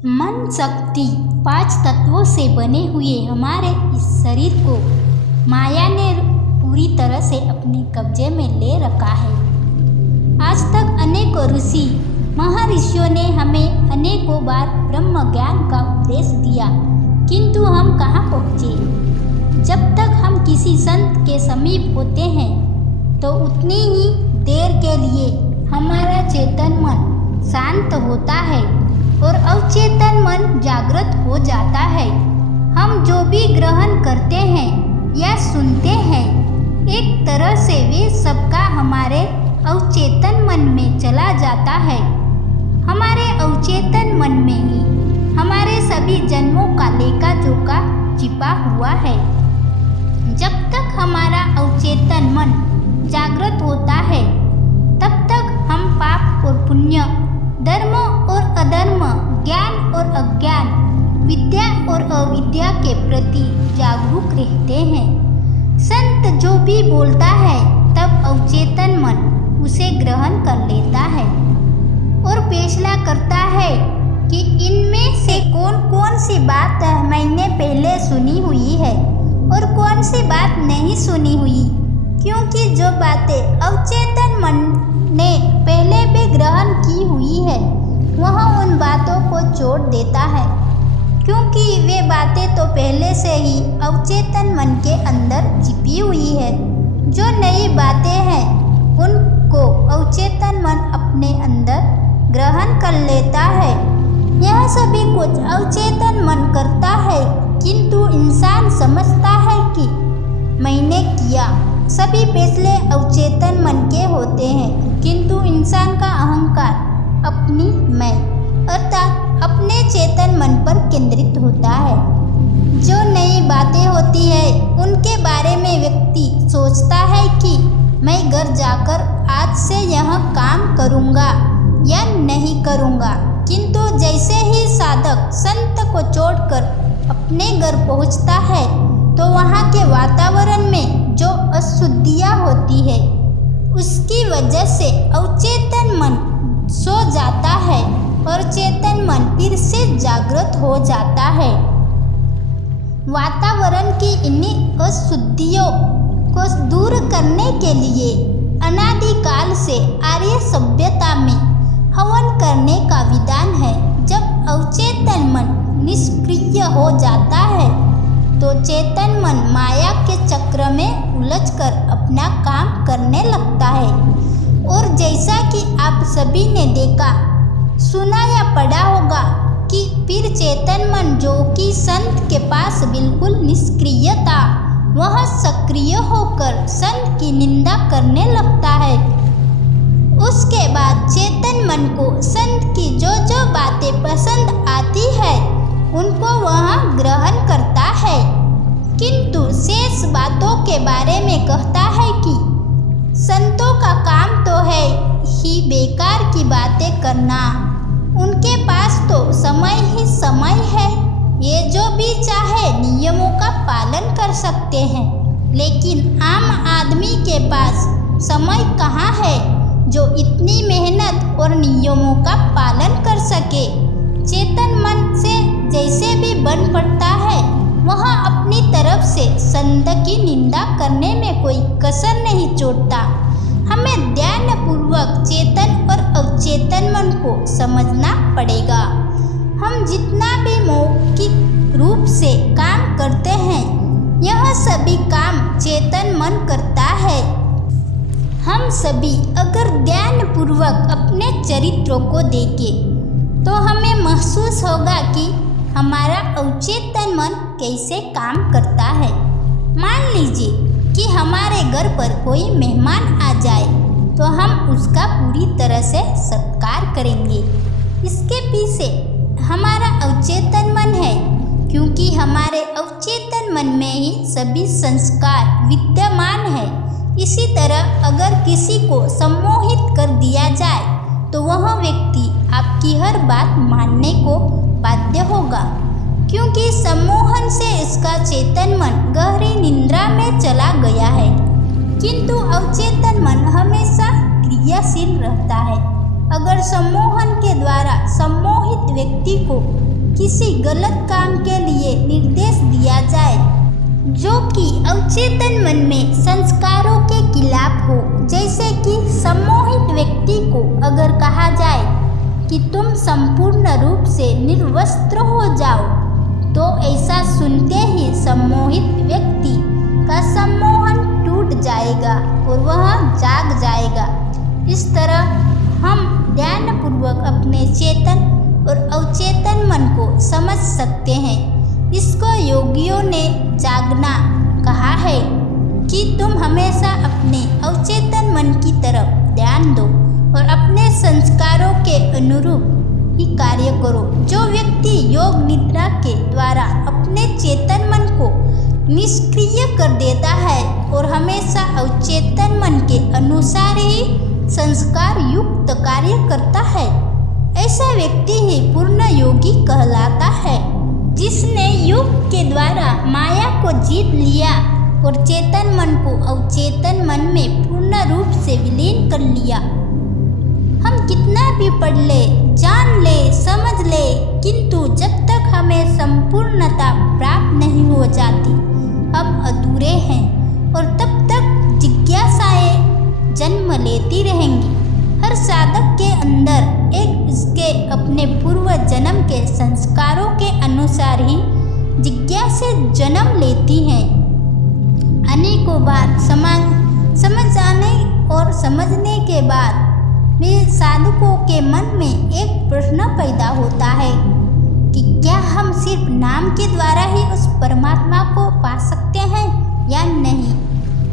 मन शक्ति 5 तत्वों से बने हुए हमारे इस शरीर को माया ने पूरी तरह से अपने कब्जे में ले रखा है। आज तक अनेकों ऋषि महर्षियों ने हमें अनेकों बार ब्रह्म ज्ञान का उपदेश दिया, किंतु हम कहाँ पहुँचे। जब तक हम किसी संत के समीप होते हैं तो उतनी ही देर के लिए हमारा चेतन मन शांत होता है और अवचेतन मन जागृत हो जाता है। हम जो भी ग्रहण करते हैं या सुनते हैं, एक तरह से वे सबका हमारे अवचेतन मन में चला जाता है। हमारे अवचेतन मन में ही हमारे सभी जन्मों का लेखा जोखा छिपा हुआ है। जब तक हमारा अवचेतन मन जागृत होता है, तब तक हम पाप और पुण्य, धर्म और अधर्म, ज्ञान और अज्ञान, विद्या और अविद्या के प्रति जागरूक रहते हैं। संत जो भी बोलता है, तब अवचेतन मन उसे ग्रहण कर लेता है और फैसला करता है कि इनमें से कौन कौन सी बात मैंने पहले सुनी हुई है और कौन सी बात नहीं सुनी हुई, क्योंकि जो बातें अवचेतन मन ने पहले भी ग्रहण की हुई है, वह उन बातों को छोड़ देता है, क्योंकि वे बातें तो पहले से ही अवचेतन मन के अंदर छिपी हुई है। जो नई बातें हैं, उनको अवचेतन मन अपने अंदर ग्रहण कर लेता है। यह सभी कुछ अवचेतन मन करता है, किंतु इंसान समझता है कि मैंने किया। सभी फैसले अवचेतन मन के होते हैं, किंतु इंसान का अहंकार अपनी मैं अर्थात अपने चेतन मन पर केंद्रित होता है। जो नई बातें होती है, उनके बारे में व्यक्ति सोचता है कि मैं घर जाकर आज से यह काम करूँगा या नहीं करूँगा, किंतु जैसे ही साधक संत को छोड़कर अपने घर पहुँचता है, तो वहाँ के वातावरण में जो अशुद्धियाँ होती है, उसकी वजह से अवचेतन मन सो जाता है और चेतन मन फिर से जागृत हो जाता है। वातावरण की इन्हीं अशुद्धियों को दूर करने के लिए अनादिकाल से आर्य सभ्यता में हवन करने का विधान है। जब अवचेतन मन निष्क्रिय हो जाता है, तो चेतन मन माया के चक्र में उलझकर अपना काम करने लगता है। और जैसा कि आप सभी ने देखा, सुना या पढ़ा होगा कि फिर चेतन मन जो कि संत के पास बिल्कुल निष्क्रिय था, वह सक्रिय होकर संत की निंदा करने लगता है। उसके बाद चेतन मन को संत की जो जो बातें पसंद आती है, उनको वह ग्रहण करता है, किंतु शेष बातों के बारे में कहता है कि संतों का काम तो है ही बेकार की बातें करना, उनके पास तो समय ही समय है, ये जो भी चाहे नियमों का पालन कर सकते हैं। लेकिन आम आदमी के पास समय कहाँ है जो इतनी मेहनत और नियमों का पालन कर सके। चेतन मन से जैसे भी बन पड़ता है, वह अपनी तरफ से संत की निंदा करने में कोई कसर नहीं छोड़ता। हमें ध्यानपूर्वक चेतन और अवचेतन मन को समझना पड़ेगा। हम जितना भी मौखिक रूप से काम करते हैं, यह सभी काम चेतन मन करता है। हम सभी अगर ध्यानपूर्वक अपने चरित्रों को देखें, तो हमें महसूस होगा कि हमारा अवचेतन मन कैसे काम करता है। मान लीजिए कि हमारे घर पर कोई मेहमान आ जाए, तो हम उसका पूरी तरह से सत्कार करेंगे। इसके पीछे हमारा अवचेतन मन है, क्योंकि हमारे अवचेतन मन में ही सभी संस्कार विद्यमान है। इसी तरह अगर किसी को सम्मोहित कर दिया जाए, तो वह व्यक्ति आपकी हर बात मानने को बाध्य होगा, क्योंकि सम्मोहन से इसका चेतन मन गहरी निद्रा में चला गया है। किंतु अवचेतन मन हमेशा क्रियाशील रहता है। अगर सम्मोहन के द्वारा सम्मोहित व्यक्ति को किसी गलत काम के लिए निर्देश दिया जाए जो कि अवचेतन मन में संस्कारों के खिलाफ हो, जैसे कि सम्मोहित व्यक्ति को अगर कहा जाए कि तुम संपूर्ण रूप से निर्वस्त्र हो जाओ, तो ऐसा सुनते ही सम्मोहित व्यक्ति का सम्मोहन टूट जाएगा और वह जाग जाएगा। इस तरह हम ध्यानपूर्वक अपने चेतन और अवचेतन मन को समझ सकते हैं। इसको योगियों ने जागना कहा है कि तुम हमेशा अपने अवचेतन मन की तरफ ध्यान दो और अपने संस्कारों के अनुरूप ही कार्य करो। जो व्यक्ति योग निद्रा के द्वारा अपने चेतन मन को निष्क्रिय कर देता है और हमेशा अवचेतन मन के अनुसार ही संस्कार युक्त कार्य करता है, ऐसा व्यक्ति ही पूर्ण योगी कहलाता है। जिसने योग के द्वारा माया को जीत लिया और चेतन मन को अवचेतन मन में पूर्ण रूप से विलीन कर लिया। हम कितना भी पढ़ ले, जान ले, समझ ले, किंतु जब तक हमें संपूर्णता प्राप्त नहीं हो जाती, हम अधूरे हैं और तब तक जिज्ञासाएं जन्म लेती रहेंगी। हर साधक के अंदर एक इसके अपने पूर्व जन्म के संस्कारों के अनुसार ही जिज्ञासा जन्म लेती हैं। अनेकों बार समझ जाने और समझने के बाद भी साधकों के मन में एक प्रश्न पैदा होता है कि क्या हम सिर्फ नाम के द्वारा ही उस परमात्मा को पा सकते हैं या नहीं।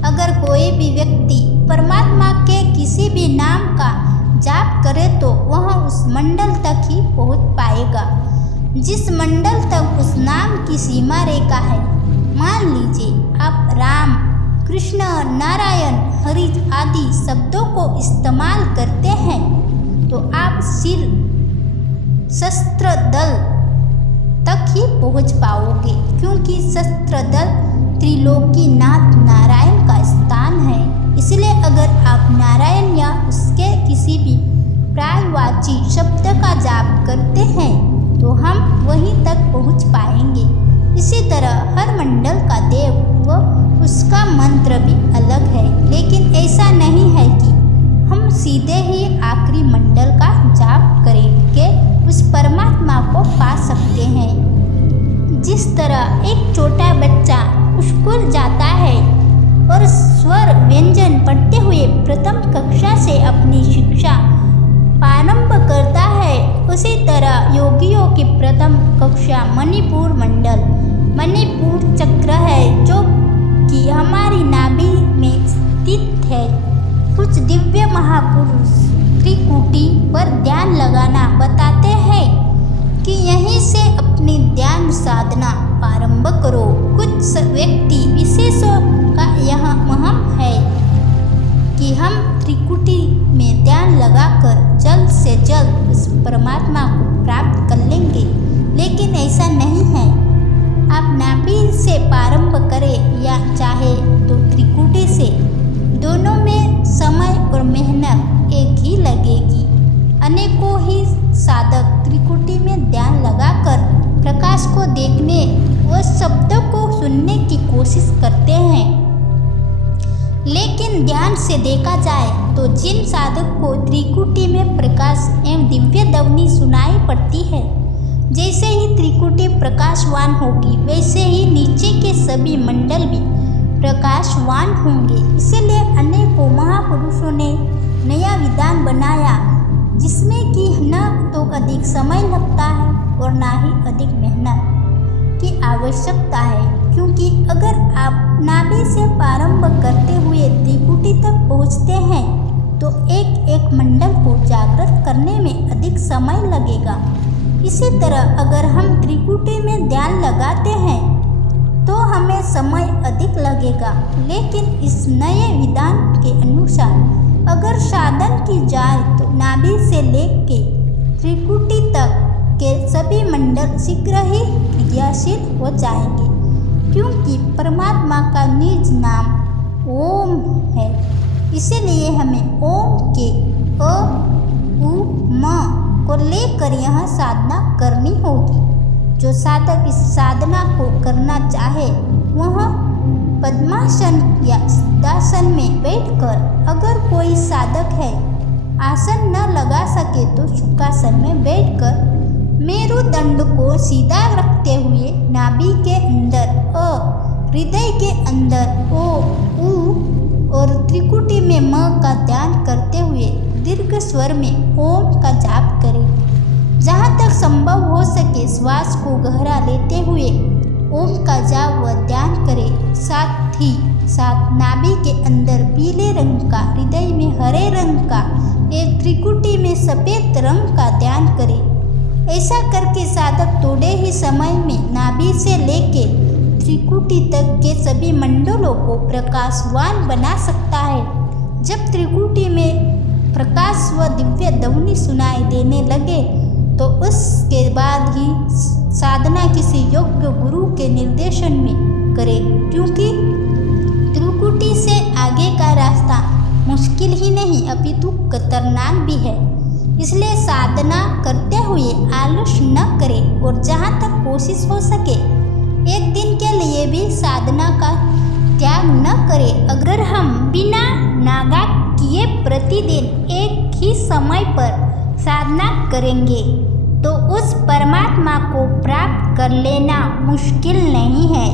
अगर कोई भी व्यक्ति परमात्मा के किसी भी नाम का जाप करे तो वह उस मंडल तक ही पहुंच पाएगा जिस मंडल तक उस नाम की सीमा रेखा है। मान लीजिए आप राम, कृष्ण, नारायण, हरि आदि शब्दों को इस्तेमाल करते हैं तो आप सिर्फ शस्त्र दल तक ही पहुंच पाओगे, क्योंकि शस्त्र दल त्रिलोकीनाथ नारायण का स्थान है। इसलिए अगर आप नारायण या उसके किसी भी पर्यायवाची शब्द का जाप करते हैं तो हम वहीं तक पहुंच पाएंगे। इसी तरह हर मंडल का देव व उसका मंत्र भी अलग है, लेकिन ऐसा नहीं है कि हम सीधे ही आखिरी मंडल का जाप करके उस परमात्मा को पा सकते हैं। जिस तरह एक छोटा बच्चा स्कूल जाता है और स्वर व्यंजन पढ़ते हुए प्रथम कक्षा से अपनी शिक्षा प्रारंभ करता है, उसी तरह योगियों की प्रथम कक्षा मणिपुर मंडल, मणिपुर चक्र है जो कि हमारी नाभि में स्थित है। कुछ दिव्य महापुरुष त्रिकुटी पर ध्यान लगाना बताते हैं कि यहीं से अपनी ध्यान साधना प्रारंभ करो। कुछ व्यक्ति विशेषों का यह महम है कि हम त्रिकुटी में ध्यान लगाकर जल्द से जल्द उस परमात्मा को प्राप्त कर लेंगे, लेकिन ऐसा नहीं है। आप नाभि से प्रारंभ करें या चाहे तो त्रिकुटी से, दोनों में समय और मेहनत एक ही लगेगी। अनेकों ही साधक त्रिकुटी में ध्यान लगाकर प्रकाश को देखने व शब्दों को सुनने की कोशिश करते हैं, लेकिन ध्यान से देखा जाए तो जिन साधक को त्रिकुटी में प्रकाश एवं दिव्य ध्वनि सुनाई पड़ती है, जैसे ही त्रिकुटी प्रकाशवान होगी वैसे ही नीचे के सभी मंडल भी प्रकाशवान होंगे। इसीलिए अनेकों महापुरुषों ने नया विधान बनाया जिसमें कि न तो अधिक समय लगता है और ना ही अधिक मेहनत की आवश्यकता है, क्योंकि अगर आप नाभि से प्रारंभ करते हुए त्रिकुटी तक पहुँचते हैं तो एक एक मंडल को जागृत करने में अधिक समय लगेगा। इसी तरह अगर हम त्रिकुटी में ध्यान लगाते हैं तो हमें समय अधिक लगेगा, लेकिन इस नए विधान के अनुसार अगर साधन की जाए तो नाभि से लेके त्रिकुटी तक के सभी मंडल शीघ्र ही क्रियाशील हो जाएंगे, क्योंकि परमात्मा का निज नाम ओम है। इसीलिए हमें ओम के अ, उ म को लेकर यह साधना करनी होगी। जो साधक इस साधना को करना चाहे वह पद्मासन या सिद्धासन में बैठकर, अगर कोई साधक है आसन न लगा सके तो सुखासन में बैठकर मेरुदंड को सीधा रखते हुए नाभि के अंदर अ, हृदय के अंदर ओ, उ और त्रिकुटी में म का ध्यान करते हुए दीर्घ स्वर में ओम का जाप करें। जहाँ तक संभव हो सके श्वास को गहरा लेते हुए ओम का जाप व ध्यान करें। साथ ही साथ नाभि के अंदर पीले रंग का, हृदय में हरे रंग का, एक त्रिकुटी में सफ़ेद रंग का ध्यान करें। ऐसा करके साधक थोड़े ही समय में नाभि से लेके त्रिकुटी तक के सभी मंडलों को प्रकाशवान बना सकता है। जब त्रिकुटी में प्रकाश व दिव्य ध्वनि सुनाई देने लगे तो उसके बाद ही साधना किसी योग्य गुरु के निर्देशन में करें, क्योंकि त्रिकुटी से आगे का रास्ता मुश्किल ही नहीं अपितु खतरनाक भी है। इसलिए साधना करते हुए आलस्य न करें और जहाँ तक कोशिश हो सके एक दिन के लिए भी साधना का त्याग न करें। अगर हम बिना नागा किए प्रतिदिन एक ही समय पर साधना करेंगे तो उस परमात्मा को प्राप्त कर लेना मुश्किल नहीं है।